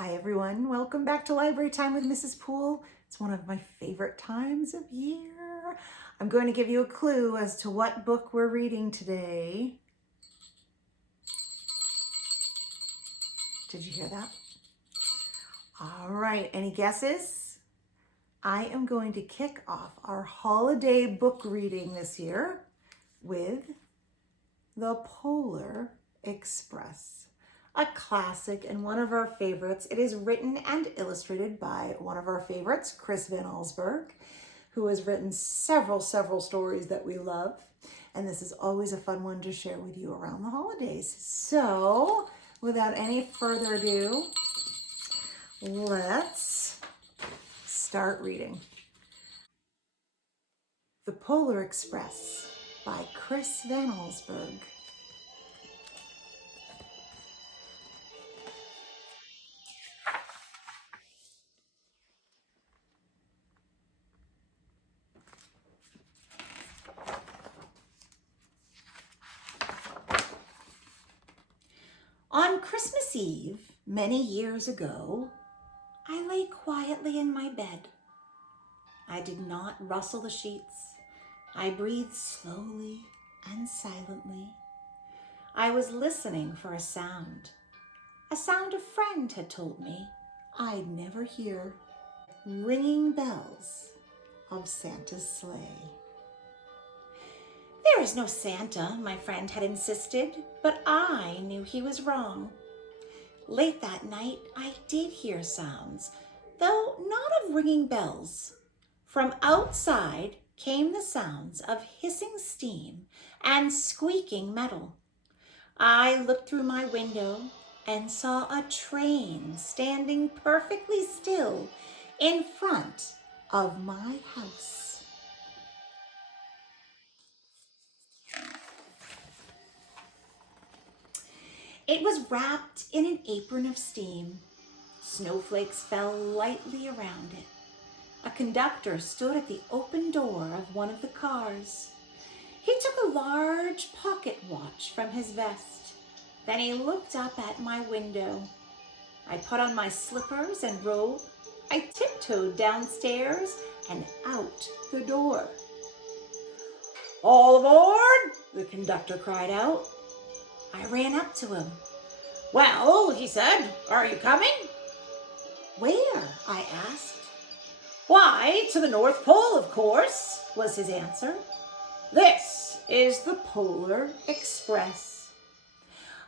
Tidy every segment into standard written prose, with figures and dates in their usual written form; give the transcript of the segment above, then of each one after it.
Hi everyone, welcome back to Library Time with Mrs. Poole. It's one of my favorite times of year. I'm going to give you a clue as to what book we're reading today. Did you hear that? All right, any guesses? I am going to kick off our holiday book reading this year with The Polar Express. A classic and one of our favorites. It is written and illustrated by one of our favorites, Chris Van Allsburg, who has written several stories that we love. And this is always a fun one to share with you around the holidays. So, without any further ado, let's start reading. The Polar Express by Chris Van Allsburg. On Christmas Eve, many years ago, I lay quietly in my bed. I did not rustle the sheets. I breathed slowly and silently. I was listening for a sound a friend had told me I'd never hear. Ringing bells of Santa's sleigh. There is no Santa, my friend had insisted, but I knew he was wrong. Late that night, I did hear sounds, though not of ringing bells. From outside came the sounds of hissing steam and squeaking metal. I looked through my window and saw a train standing perfectly still in front of my house. It was wrapped in an apron of steam. Snowflakes fell lightly around it. A conductor stood at the open door of one of the cars. He took a large pocket watch from his vest. Then he looked up at my window. I put on my slippers and robe. I tiptoed downstairs and out the door. "All aboard!" the conductor cried out. I ran up to him. "Well," he said, "are you coming?" "Where?" I asked. "Why, to the North Pole, of course," was his answer. "This is the Polar Express."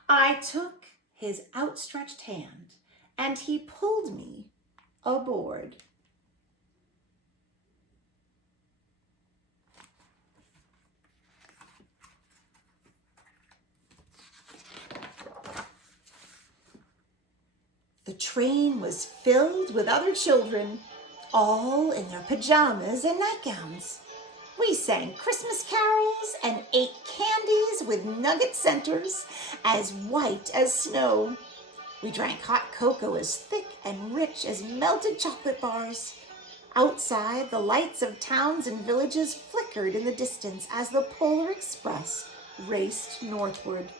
I took his outstretched hand and he pulled me aboard. The train was filled with other children, all in their pajamas and nightgowns. We sang Christmas carols and ate candies with nugget centers as white as snow. We drank hot cocoa as thick and rich as melted chocolate bars. Outside, the lights of towns and villages flickered in the distance as the Polar Express raced northward.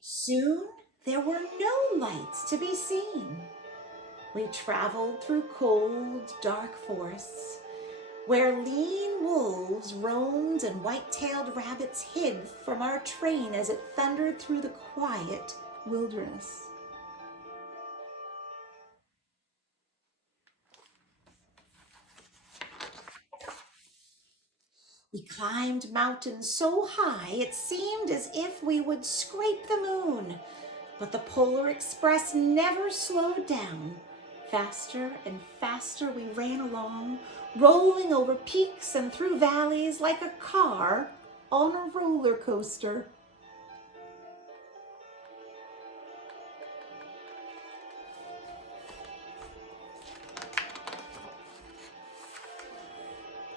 Soon, there were no lights to be seen. We traveled through cold, dark forests, where lean wolves roamed and white-tailed rabbits hid from our train as it thundered through the quiet wilderness. We climbed mountains so high it seemed as if we would scrape the moon. But the Polar Express never slowed down. Faster and faster we ran along, rolling over peaks and through valleys like a car on a roller coaster.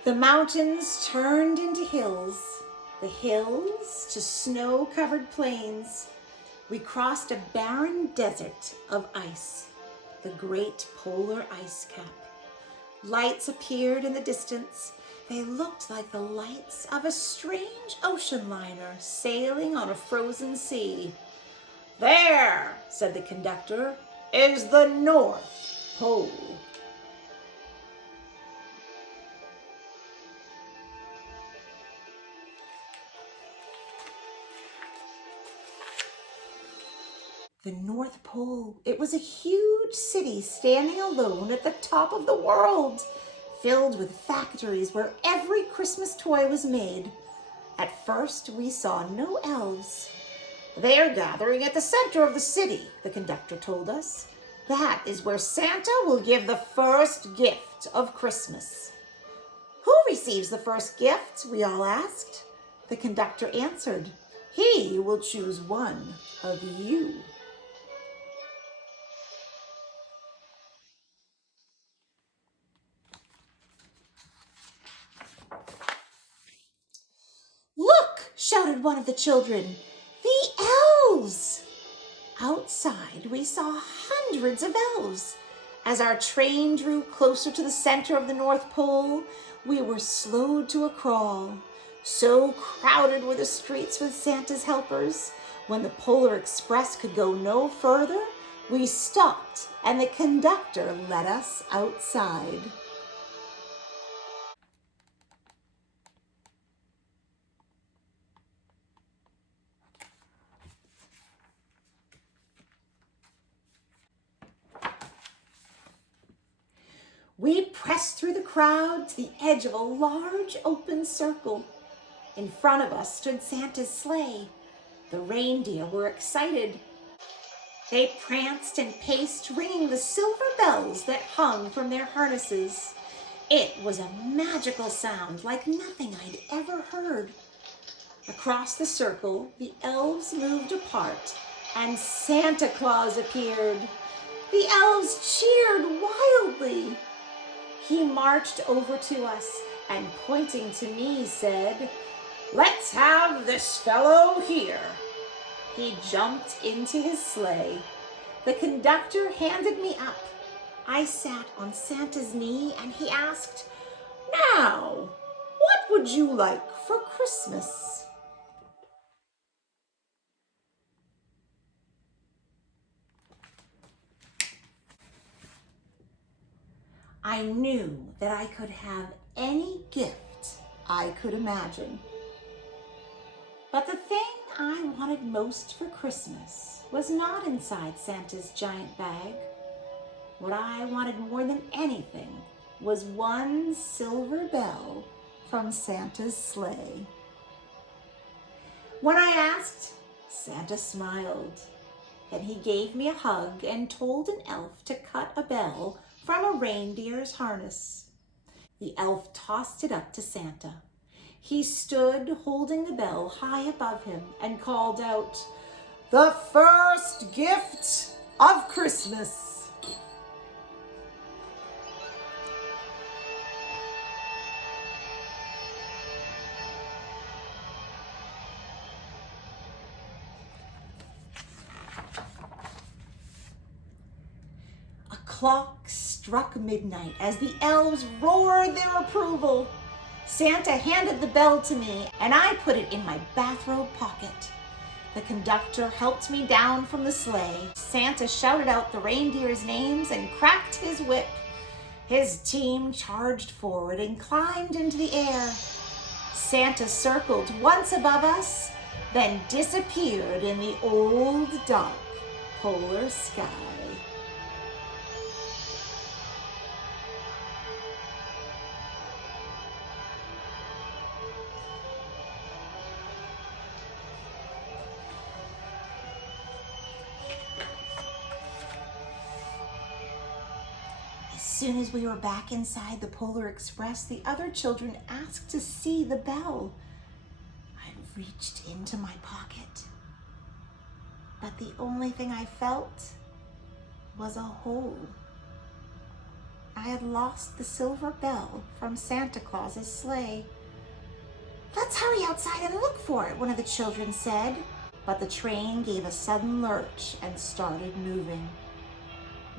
The mountains turned into hills, the hills to snow-covered plains. We crossed a barren desert of ice, the great polar ice cap. Lights appeared in the distance. They looked like the lights of a strange ocean liner sailing on a frozen sea. "There," said the conductor, "is the North Pole." The North Pole. It was a huge city standing alone at the top of the world, filled with factories where every Christmas toy was made. At first, we saw no elves. "They are gathering at the center of the city," the conductor told us. "That is where Santa will give the first gift of Christmas." "Who receives the first gift?" we all asked. The conductor answered, "He will choose one of you." "Look!" shouted one of the children. "The elves!" Outside, we saw hundreds of elves. As our train drew closer to the center of the North Pole, we were slowed to a crawl. So crowded were the streets with Santa's helpers. When the Polar Express could go no further, we stopped and the conductor let us outside. We pressed through the crowd to the edge of a large open circle. In front of us stood Santa's sleigh. The reindeer were excited. They pranced and paced, ringing the silver bells that hung from their harnesses. It was a magical sound like nothing I'd ever heard. Across the circle, the elves moved apart, and Santa Claus appeared. The elves cheered wildly. He marched over to us and, pointing to me, said, "Let's have this fellow here." He jumped into his sleigh. The conductor handed me up. I sat on Santa's knee and he asked, "Now, what would you like for Christmas?" I knew that I could have any gift I could imagine. But the thing I wanted most for Christmas was not inside Santa's giant bag. What I wanted more than anything was one silver bell from Santa's sleigh. When I asked, Santa smiled. Then he gave me a hug and told an elf to cut a bell from a reindeer's harness. The elf tossed it up to Santa. He stood holding the bell high above him and called out, "The first gift of Christmas." A clock struck midnight as the elves roared their approval. Santa handed the bell to me and I put it in my bathrobe pocket. The conductor helped me down from the sleigh. Santa shouted out the reindeers' names and cracked his whip. His team charged forward and climbed into the air. Santa circled once above us, then disappeared in the old, dark polar sky. As soon as we were back inside the Polar Express, the other children asked to see the bell. I reached into my pocket, but the only thing I felt was a hole. I had lost the silver bell from Santa Claus's sleigh. "Let's hurry outside and look for it," one of the children said. But the train gave a sudden lurch and started moving.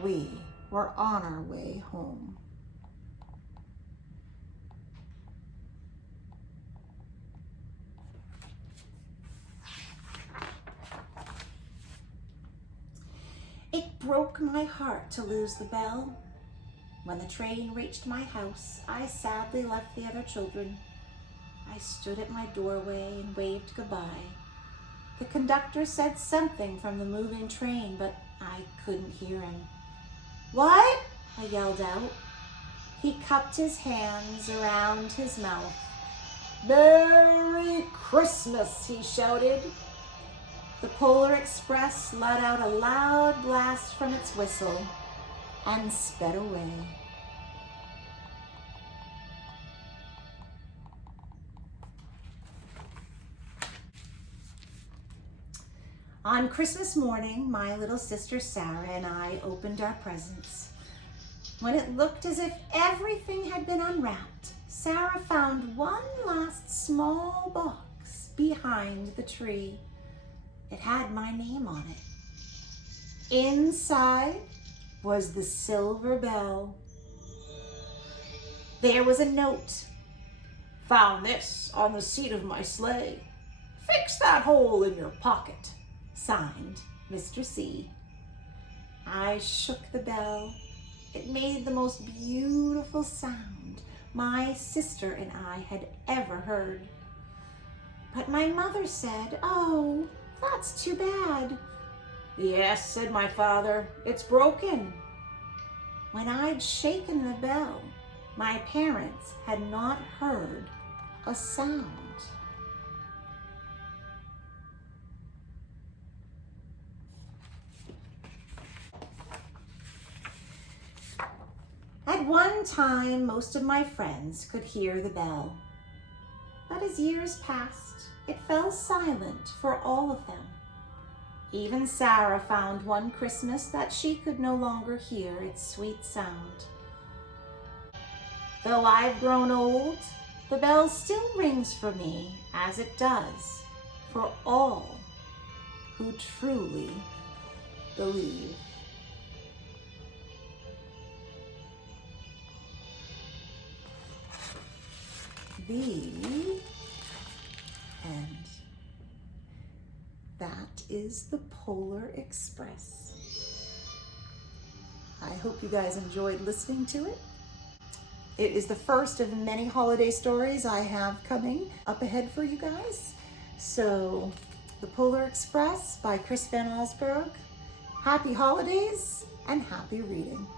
We were on our way home. broke my heart to lose the bell. When the train reached my house, I sadly left the other children. I stood at my doorway and waved goodbye. The conductor said something from the moving train, but I couldn't hear him. "What?" I yelled out. He cupped his hands around his mouth. "Merry Christmas," he shouted. The Polar Express let out a loud blast from its whistle and sped away. On Christmas morning, my little sister Sarah and I opened our presents. When it looked as if everything had been unwrapped, Sarah found one last small box behind the tree. It had my name on it. Inside was the silver bell. There was a note. "Found this on the seat of my sleigh. Fix that hole in your pocket. Signed, Mr. C." I shook the bell. It made the most beautiful sound my sister and I had ever heard. But my mother said, "Oh, that's too bad." "Yes," said my father, "it's broken." When I'd shaken the bell, my parents had not heard a sound. At one time, most of my friends could hear the bell. But as years passed, it fell silent for all of them. Even Sarah found one Christmas that she could no longer hear its sweet sound. Though I've grown old, the bell still rings for me as it does for all who truly believe. The end. That is the Polar Express. I hope you guys enjoyed listening to it. It is the first of many holiday stories I have coming up ahead for you guys. So, The Polar Express by Chris Van Allsburg. Happy holidays and happy reading.